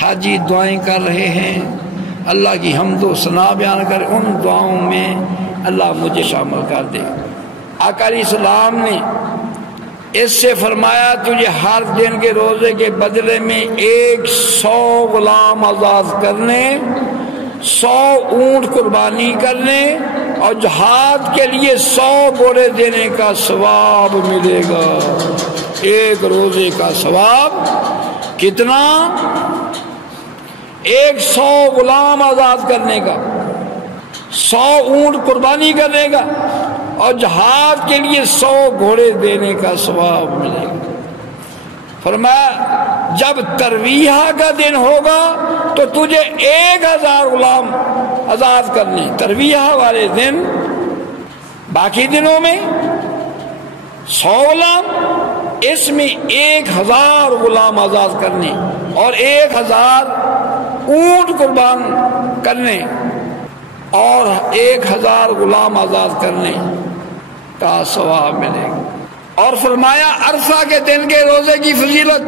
حاجی دعائیں کر رہے ہیں، اللہ کی حمد و ثنا بیان کر، ان دعاؤں میں اللہ مجھے شامل کر دے۔ آقا علیہ السلام نے اس سے فرمایا تجھے ہر دن کے روزے کے بدلے میں 100 غلام آزاد کرنے، 100 اونٹ قربانی کرنے اور جہاد کے لیے 100 گھوڑے دینے کا ثواب ملے گا۔ ایک روزے کا ثواب کتنا؟ 100 غلام آزاد کرنے کا، 100 اونٹ قربانی کرنے کا اور جہاد کے لیے 100 گھوڑے دینے کا ثواب ملے گا۔ فرمایا جب ترویہ کا دن ہوگا تو تجھے 1000 غلام آزاد کرنے، ترویہ والے دن، باقی دنوں میں 100 غلام، اس میں 1000 غلام آزاد کرنے اور 1000 اونٹ قربان کرنے اور 1000 غلام آزاد کرنے کا ثواب ملے گا۔ اور فرمایا عرفہ کے دن کے روزے کی فضیلت،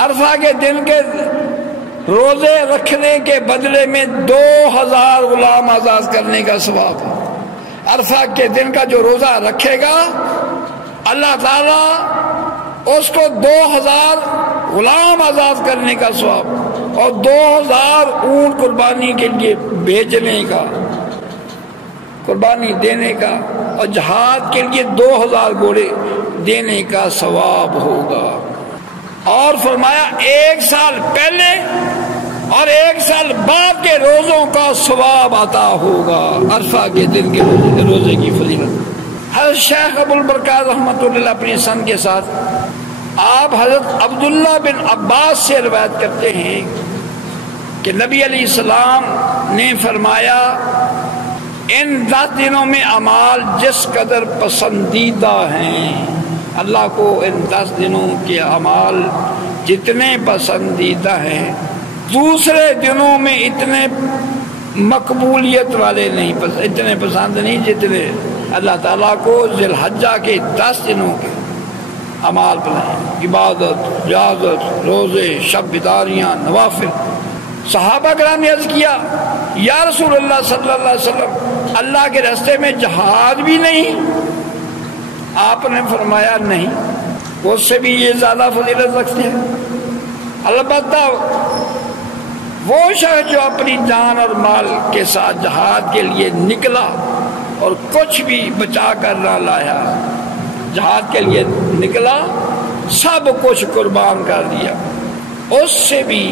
عرفہ کے دن کے روزے رکھنے کے بدلے میں 2000 غلام آزاد کرنے کا ثواب۔ عرفہ کے دن کا جو روزہ رکھے گا اللہ تعالیٰ اس کو 2000 غلام آزاد کرنے کا ثواب اور 2000 اونٹ قربانی کے لیے بھیجنے کا، قربانی دینے کا اور جہاد کے لیے 2000 گھوڑے دینے کا ثواب ہوگا۔ اور فرمایا 1 سال پہلے اور 1 سال بعد کے روزوں کا ثواب عطا ہوگا۔ عرفہ کے دن کے روزے کی فضیلت۔ حضرت شیخ ابو البرکات رحمۃ اللہ اپنی سن کے ساتھ آپ حضرت عبداللہ بن عباس سے روایت کرتے ہیں کہ نبی علیہ السلام نے فرمایا ان 10 دنوں میں اعمال جس قدر پسندیدہ ہیں، اللہ کو ان 10 دنوں کے اعمال جتنے پسندیدہ ہیں دوسرے دنوں میں اتنے مقبولیت والے نہیں، اتنے پسند نہیں جتنے اللہ تعالیٰ کو ذی الحجہ کے 10 دنوں کے اعمال پسند، عبادت، ریاضت، روزے، شب بیداریاں، نوافل۔ صحابہ کرام نے عرض کیا یا رسول اللہ صلی اللہ علیہ وسلم اللہ کے راستے میں جہاد بھی نہیں؟ آپ نے فرمایا نہیں، اس سے بھی یہ زیادہ فضیلت رکھتے ہیں۔ البتہ وہ شخص جو اپنی جان اور مال کے ساتھ جہاد کے لیے نکلا اور کچھ بھی بچا کر نہ لایا، جہاد کے لیے نکلا سب کچھ قربان کر دیا، اس سے بھی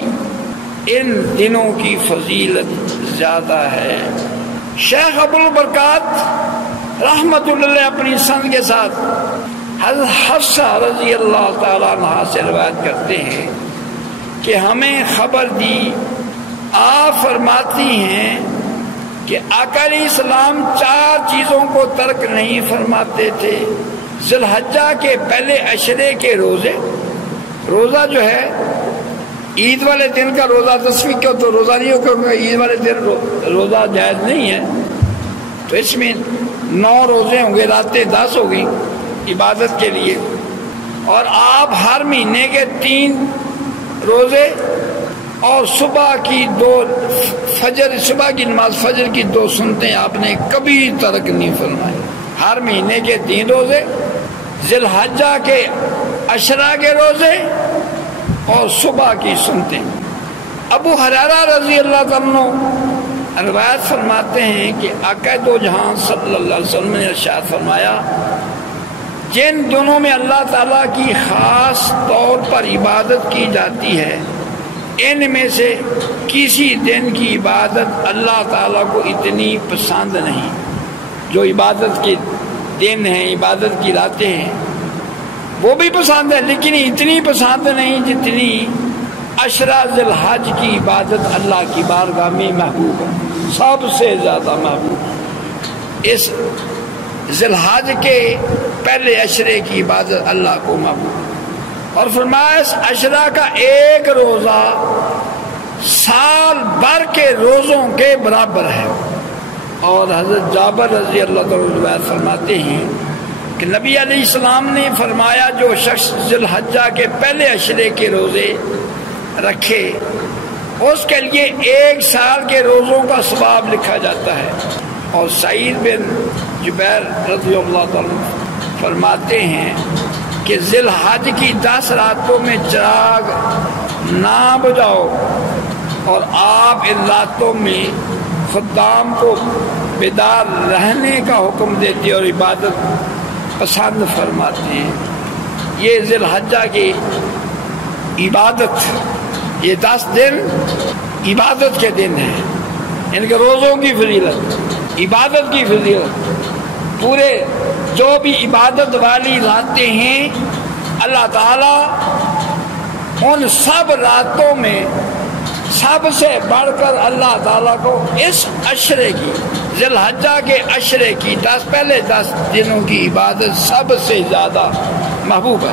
ان دنوں کی فضیلت زیادہ ہے۔ شیخ ابو البرکات رحمت اللہ اپنی سند کے ساتھ حضرت حفصہ رضی اللہ تعالیٰ عنہ سے روایت کرتے ہیں کہ ہمیں خبر دی، آپ فرماتی ہیں کہ آقا علیہ السلام 4 چیزوں کو ترک نہیں فرماتے تھے۔ ذی الحجہ کے پہلے عشرے کے روزے، روزہ جو ہے عید والے دن کا روزہ 10ویں کو تو روزہ نہیں ہوگا، عید والے دن روزہ جائز نہیں ہے، تو اس میں 9 روزے ہوں گے، راتیں 10 ہوگی عبادت کے لیے۔ اور آپ ہر مہینے کے 3 روزے اور صبح کی 2 فجر، صبح کی نماز فجر کی 2 سنتیں آپ نے کبھی ترک نہیں فرمائی۔ ہر مہینے کے 3 روزے، ذی الحجہ کے عشرہ کے روزے اور صبح کی سنتیں۔ ابو ہریرہ رضی اللہ عنہ روایت فرماتے ہیں کہ آقا دو جہاں صلی اللہ علیہ وسلم نے ارشاد فرمایا جن دنوں میں اللہ تعالیٰ کی خاص طور پر عبادت کی جاتی ہے ان میں سے کسی دن کی عبادت اللہ تعالیٰ کو اتنی پسند نہیں۔ جو عبادت کے دن ہیں، عبادت کی راتیں ہیں، وہ بھی پسند ہے لیکن اتنی پسند نہیں جتنی عشرہ ذی الحج کی عبادت اللہ کی بارگاہ میں محبوب ہے، سب سے زیادہ محبوب۔ اس ذی الحج کے پہلے عشرے کی عبادت اللہ کو محبوب، اور فرمایا اس عشرہ کا ایک روزہ سال بھر کے روزوں کے برابر ہے۔ اور حضرت جابر رضی اللہ عنہ روایت فرماتے ہیں کہ نبی علیہ السلام نے فرمایا جو شخص ذی الحجہ کے پہلے عشرے کے روزے رکھے اس کے لیے 1 سال کے روزوں کا ثواب لکھا جاتا ہے۔ اور سعید بن جبیر رضی اللہ عنہ فرماتے ہیں کہ ذی الحج کی 10 راتوں میں چراغ نہ بجھاؤ، اور آپ ان راتوں میں خدام کو بیدار رہنے کا حکم دیتے اور عبادت پسند فرماتے ہیں۔ یہ ذی الحجہ کی عبادت، یہ 10 دن عبادت کے دن ہیں، ان کے روزوں کی فضیلت، عبادت کی فضیلت، پورے جو بھی عبادت والی راتیں ہیں اللہ تعالیٰ ان سب راتوں میں سب سے بڑھ کر اللہ تعالیٰ کو اس عشرے کی، ذی الحجہ کے عشرے کی پہلے 10 دنوں کی عبادت سب سے زیادہ محبوب ہے۔